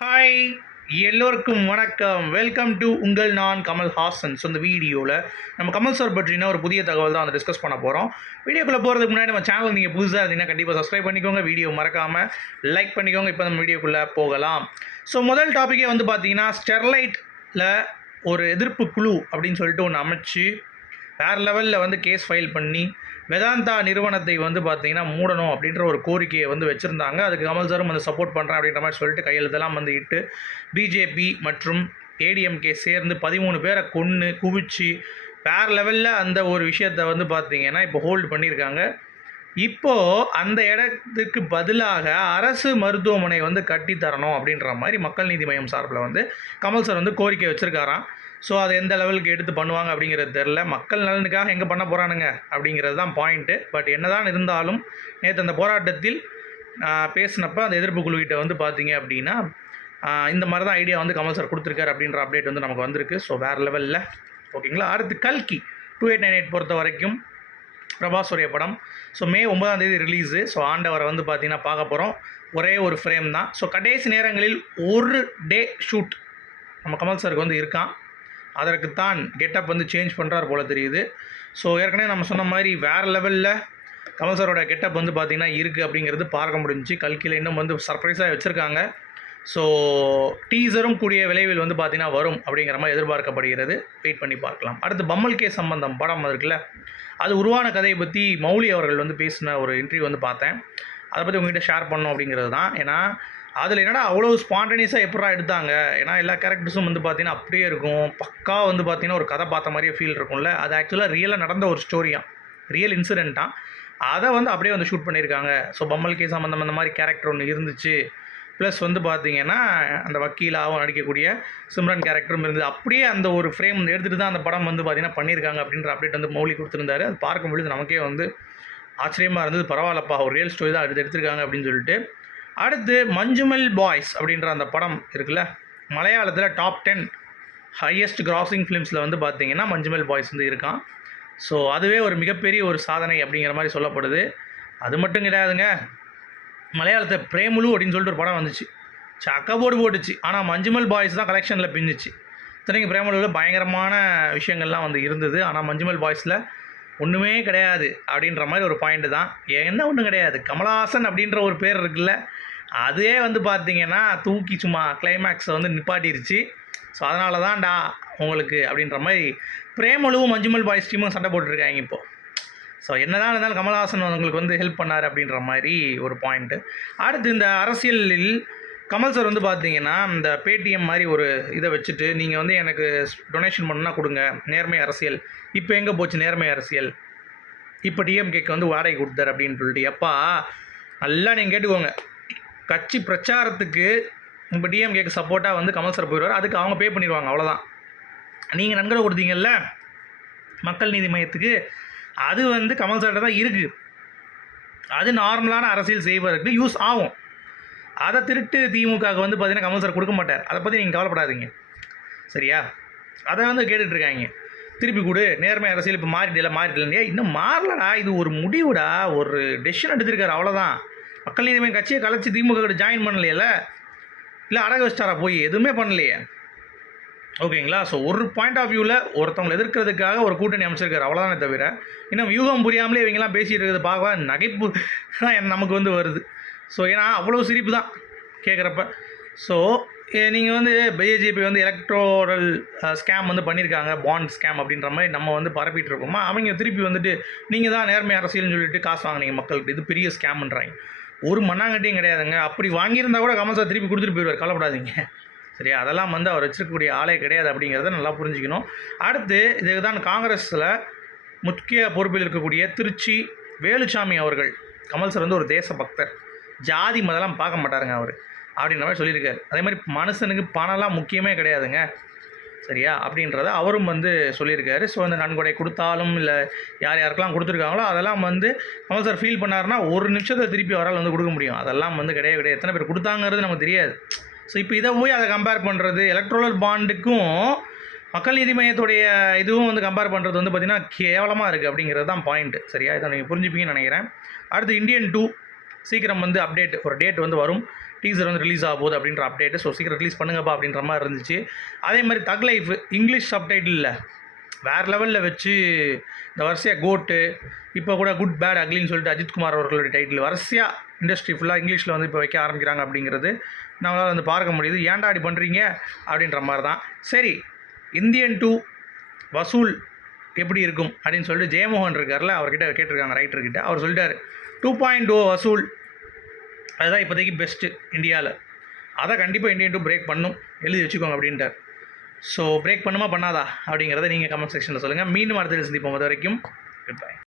Hi எல்லோருக்கும் வணக்கம். Welcome to உங்கள் நான் கமல் ஹாசன். ஸோ இந்த வீடியோவில் நம்ம கமல் சார் பற்றின ஒரு புதிய தகவல் தான் வந்து டிஸ்கஸ் பண்ண போகிறோம் வீடியோக்குள்ளே போகிறதுக்கு முன்னாடி நம்ம சேனல் நீங்கள் புதுசாக இருந்தீங்கன்னா கண்டிப்பாக சப்ஸ்கிரைப் பண்ணிக்கோங்க. வீடியோ மறக்காமல் லைக் பண்ணிக்கோங்க. இப்போ நம்ம வீடியோக்குள்ளே போகலாம். ஸோ முதல் டாப்பிக்கே வந்து பார்த்தீங்கன்னா ஸ்டெர்லைட்டில் ஒரு எதிர்ப்பு குழு அப்படின்னு சொல்லிட்டு ஒன்று அமைச்சு வேறு லெவலில் வந்து கேஸ் ஃபைல் பண்ணி வேதாந்தா நிறுவனத்தை வந்து பார்த்தீங்கன்னா மூடணும் அப்படின்ற ஒரு கோரிக்கையை வந்து வச்சுருந்தாங்க. அதுக்கு கமல் சாரும் வந்து சப்போர்ட் பண்ணுறேன் அப்படின்ற மாதிரி சொல்லிட்டு கையெழுத்தெல்லாம் வந்து இட்டு பிஜேபி மற்றும் ஏடிஎம்கே சேர்ந்து பதிமூணு பேரை கொன்று குவிச்சு வேறு லெவலில் அந்த ஒரு விஷயத்தை வந்து பார்த்தீங்கன்னா இப்போ ஹோல்டு பண்ணியிருக்காங்க. இப்போது அந்த இடத்துக்கு பதிலாக அரசு மருத்துவமனை வந்து கட்டித்தரணும் அப்படின்ற மாதிரி மக்கள் நீதி மையம் சார்பில் வந்து கமல் சார் வந்து கோரிக்கை வச்சுருக்காராம். ஸோ அதை எந்த லெவலுக்கு எடுத்து பண்ணுவாங்க அப்படிங்கிறது தெரில மக்கள் நலனுக்காக எங்கே பண்ண போகிறானுங்க அப்படிங்கிறது தான் பாயிண்ட்டு பட் என்னதான் இருந்தாலும் நேற்று அந்த போராட்டத்தில் பேசினப்போ பேசினப்ப அந்த எதிர்ப்பு குழுக்கிட்ட வந்து பார்த்தீங்க அப்படின்னா இந்த மாதிரி தான் ஐடியா வந்து கமல் சார் கொடுத்துருக்காரு அப்படின்ற அப்டேட் வந்து நமக்கு வந்திருக்கு. ஸோ வேறு லெவலில் ஓகேங்களா அடுத்து கல்கி டூ எயிட் நைன் எயிட் பொறுத்த வரைக்கும் பிரபாஸுடைய படம். ஸோ மே ஒன்பதாம் தேதி ரிலீஸு ஸோ ஆண்டவரை வந்து பார்த்தீங்கன்னா பார்க்க போகிறோம் ஒரே ஒரு ஃப்ரேம் தான். ஸோ கடைசி நேரங்களில் ஒரு டே ஷூட் நம்ம கமல் சாருக்கு வந்து இருக்கான். அதற்குத்தான் கெட்டப் வந்து சேஞ்ச் பண்ணுறாரு போல் தெரியுது. ஸோ ஏற்கனவே நம்ம சொன்ன மாதிரி வேறு லெவலில் கமல் சாரோட கெட்டப் வந்து பார்த்திங்கன்னா இருக்குது அப்படிங்கிறது பார்க்க முடிஞ்சு கல்கியில் இன்னும் வந்து சர்ப்ரைஸாக வச்சுருக்காங்க. ஸோ டீசரும் கூடிய விளைவில் வந்து பார்த்திங்கன்னா வரும் அப்படிங்கிற மாதிரி எதிர்பார்க்கப்படுகிறது. வெயிட் பண்ணி பார்க்கலாம். அடுத்து பம்மல் கே சம்பந்தம் படம் இருக்குல்ல அது உருவான கதையை பற்றி மௌலி அவர்கள் வந்து பேசின ஒரு இன்டர்வியூ வந்து பார்த்தேன். அதை பற்றி உங்ககிட்ட ஷேர் பண்ணோம் அப்படிங்கிறது தான். ஏன்னா அதில் என்னடா அவ்வளோ ஸ்பான்டனியஸாக எப்படா எடுத்தாங்க? ஏன்னா எல்லா கேரக்டர்ஸும் வந்து பார்த்தீங்கன்னா அப்படியே இருக்கும். பக்கா வந்து பார்த்தீங்கன்னா ஒரு கதை பார்த்த மாதிரியே ஃபீல் இருக்கும்ல. அது ஆக்சுவலாக ரியலாக நடந்த ஒரு ஸ்டோரியாக ரியல் இன்சிடெண்ட்டாக அதை வந்து அப்படியே வந்து ஷூட் பண்ணியிருக்காங்க ஸோ பம்மல் கே சம்மந்தம் அந்த மாதிரி கேரக்டர் ஒன்று இருந்துச்சு. ப்ளஸ் வந்து பார்த்தீங்கன்னா அந்த வக்கீலாகவும் நடிக்கக்கூடிய சிம்ரன் கேரக்டரும் இருந்தது. அப்படியே அந்த ஒரு ஃப்ரேம் எடுத்துகிட்டு தான் அந்த படம் வந்து பார்த்தீங்கன்னா பண்ணியிருக்காங்க அப்படின்ற அப்டேட் வந்து மௌலி கொடுத்துருந்தாரு. அது பார்க்கும் பொழுது நமக்கே வந்து ஆச்சரியமாக இருந்தது. பரவாயில்லப்பா ஒரு ரியல் ஸ்டோரி தான் எடுத்து எடுத்திருக்காங்க அப்படின்னு சொல்லிட்டு. அடுத்து மஞ்சுமல் பாய்ஸ் அப்படின்ற அந்த படம் இருக்குல்ல மலையாளத்தில் டாப் டென் ஹையஸ்ட் கிராசிங் ஃபிலிம்ஸில் வந்து பார்த்தீங்கன்னா மஞ்சுமல் பாய்ஸ் வந்து இருக்கான். ஸோ அதுவே ஒரு மிகப்பெரிய ஒரு சாதனை அப்படிங்கிற மாதிரி சொல்லப்படுது. அது மட்டும் கிடையாதுங்க மலையாளத்தை பிரேமுலு அப்படின்னு சொல்லிட்டு ஒரு படம் வந்துச்சு. சக்கபோர்டு போட்டுச்சு. ஆனால் மஞ்சுமல் பாய்ஸ் தான் கலெக்ஷனில் பின்னுச்சு. இத்தனைக்கு பிரேமலுவில் பயங்கரமான விஷயங்கள்லாம் வந்து இருந்தது. ஆனால் மஞ்சுமல் பாய்ஸில் ஒன்றுமே கிடையாது அப்படின்ற மாதிரி ஒரு பாயிண்ட் தான். என்ன ஒன்றும் கிடையாது. கமலஹாசன் அப்படின்ற ஒரு பேர் இருக்குல்ல அதே வந்து பார்த்தீங்கன்னா தூக்கி சும்மா கிளைமேக்ஸை வந்து நிப்பாட்டிருச்சு. ஸோ அதனால தான்டா உங்களுக்கு அப்படின்ற மாதிரி பிரேமலுவும் மஞ்சுமல் பாய்ஸ் டீமும் சண்டை போட்டுருக்காங்க இப்போது ஸோ என்னதான் இருந்தாலும் கமல்ஹாசன் உங்களுக்கு வந்து ஹெல்ப் பண்ணார் அப்படின்ற மாதிரி ஒரு பாயிண்ட்டு அடுத்து இந்த அரசியலில் கமல் சார் வந்து பார்த்தீங்கன்னா இந்த பேடிஎம் மாதிரி ஒரு இதை வச்சுட்டு நீங்கள் வந்து எனக்கு டொனேஷன் பண்ணால் கொடுங்க நேர்மை அரசியல். இப்போ எங்கே போச்சு நேர்மை அரசியல்? இப்போ டிஎம்கேக்கு வந்து வாடகை கொடுத்தார் அப்படின்னு சொல்லிட்டு. எப்பா நல்லா நீங்கள் கேட்டுக்கோங்க. கட்சி பிரச்சாரத்துக்கு இப்போ டிஎம்கேக்கு சப்போர்ட்டாக வந்து கமல் சார் போயிடுவார். அதுக்கு அவங்க பே பண்ணிடுவாங்க அவ்வளோதான் நீங்கள் நன்கொடை கொடுத்தீங்கல்ல மக்கள் நீதி மையத்துக்கு அது வந்து கமல் சார்கிட்ட தான் இருக்குது அது நார்மலான அரசியல் செய்வதற்கு யூஸ் ஆகும். அதை திருட்டு திமுகவுக்கு வந்து பார்த்தீங்கன்னா கமல் சார் கொடுக்க மாட்டார். அதை பற்றி நீங்கள் கவலைப்படாதீங்க. சரியா? அதை வந்து கேட்டுட்ருக்காங்க. திருப்பி கொடு நேர்மை அரசியல் இப்போ மாறிடல மாறிடல இன்னும் மாறலடா. இது ஒரு முடிவுடா. ஒரு டெசிஷன் எடுத்திருக்காரு அவ்வளோதான் மக்கள் நீதி மையம் கட்சியை கலைச்சி திமுக கிட்ட ஜாயின் பண்ணலையில? இல்லை அடக வச்சிட்டாரா போய்? எதுவுமே பண்ணலையே. ஓகேங்களா? ஸோ ஒரு பாயிண்ட் ஆஃப் வியூவில் ஒருத்தவங்களை எதிர்க்கிறதுக்காக ஒரு கூட்டணி அமைச்சிருக்காரு. அவ்வளோதானே தவிர இன்னும் வியூகம் புரியாமலே இவங்கெல்லாம் பேசிகிட்டு இருக்கிறது பார்க்க நகைப்பு தான் நமக்கு வந்து வருது. ஸோ ஏன்னா அவ்வளோ சிரிப்பு தான் கேட்குறப்ப ஸோ நீங்கள் வந்து பிஜேபி வந்து எலக்ட்ரோரல் ஸ்கேம் வந்து பண்ணியிருக்காங்க பாண்ட் ஸ்கேம் அப்படின்ற மாதிரி நம்ம வந்து பரப்பிட்டு இருக்கோமா? அவங்க திருப்பி வந்துட்டு நீங்கள் தான் நேர்மை அரசியல்னு சொல்லிட்டு காசு வாங்குனீங்க மக்கள்கிட்ட இது பெரிய ஸ்கேம்ன்றாங்க ஒரு மண்ணாங்கட்டியும் கிடையாதுங்க. அப்படி வாங்கியிருந்தா கூட கமல்சார் திருப்பி கொடுத்துட்டு போயிடுவார். கவலைப்படாதீங்க. சரியா? அதெல்லாம் வந்து அவர் வச்சிருக்கக்கூடிய ஆளே கிடையாது அப்படிங்கிறத நல்லா புரிஞ்சுக்கணும். அடுத்து இதுக்கு தான் காங்கிரஸில் முக்கிய பொறுப்பில் இருக்கக்கூடிய திருச்சி வேலுச்சாமி அவர்கள். கமல் சார் வந்து ஒரு தேசபக்தர். ஜாதி மதெல்லாம் பார்க்க மாட்டாருங்க அவர். அப்படின்ற மாதிரி சொல்லியிருக்காரு. அதே மாதிரி மனுஷனுக்கு பணம்லாம் முக்கியமே கிடையாதுங்க. சரியா? அப்படின்றத அவரும் வந்து சொல்லியிருக்காரு. ஸோ அந்த நன்கொடை கொடுத்தாலும் இல்லை யார் யாருக்கெல்லாம் கொடுத்துருக்காங்களோ அதெல்லாம் வந்து கமல் சார் ஃபீல் பண்ணாருன்னா ஒரு நிமிஷத்தை திருப்பி அவரால் வந்து கொடுக்க முடியும். அதெல்லாம் வந்து கிடையவே கிடையாது. எத்தனை பேர் கொடுத்தாங்கிறது நமக்கு தெரியாது. ஸோ இப்போ இதை போய் அதை கம்பேர் பண்ணுறது எலக்ட்ரோலர் பாண்டுக்கும் மக்கள் நீதி மையத்துடைய இதுவும் வந்து கம்பேர் பண்ணுறது வந்து பார்த்திங்கன்னா கேவலமாக இருக்குது அப்படிங்கிறது தான் பாயிண்ட்டு சரியா? இதை நீங்கள் புரிஞ்சுப்பீங்கன்னு நினைக்கிறேன். அடுத்து இந்தியன் டூ சீக்கிரம் வந்து அப்டேட் ஒரு டேட் வந்து வரும். டீசர் வந்து ரிலீஸ் ஆக போகுது அப்படின்ற அப்டேட்டு ஸோ சீக்கிரம் ரிலீஸ் பண்ணுங்கப்பா அப்படின்ற மாதிரி இருந்துச்சு. அதே மாதிரி தக் லைஃப் இங்கிலீஷ் சப்டைட்டில் வேறு லெவலில் வச்சு இந்த வரிசையாக கோட்டு இப்போ கூட குட் பேட் அக்லின்னு சொல்லிட்டு அஜித்குமார் அவர்களுடைய டைட்டில் வரிசையாக இண்டஸ்ட்ரி ஃபுல்லாக இங்கிலீஷில் வந்து இப்போ வைக்க ஆரம்பிக்கிறாங்க அப்படிங்கிறது நம்மளால் வந்து பார்க்க முடியுது. ஏன்டா அப்படி பண்ணுறீங்க அப்படின்ற மாதிரி தான். சரி இந்தியன் டூ வசூல் எப்படி இருக்கும்? அப்படின்னு சொல்லிட்டு ஜெயமோகன் இருக்கார்ல அவர்கிட்ட கேட்டிருக்காங்க ரைட்டர்கிட்ட அவர் சொல்லிட்டார் டூ பாயிண்ட் ஓ வசூல். அதுதான் இப்போதைக்கு பெஸ்ட்டு இந்தியாவில் அதை கண்டிப்பாக இந்தியன் டூ பிரேக் பண்ணும். எழுதி வச்சுக்கோங்க அப்படின்ட்டார். ஸோ பிரேக் பண்ணுமா பண்ணாதா? அப்படிங்கிறத நீங்கள் கமெண்ட் செக்ஷனில் சொல்லுங்கள் மீண்டும் அடுத்த சந்திப்போம். அது வரைக்கும் குட் பை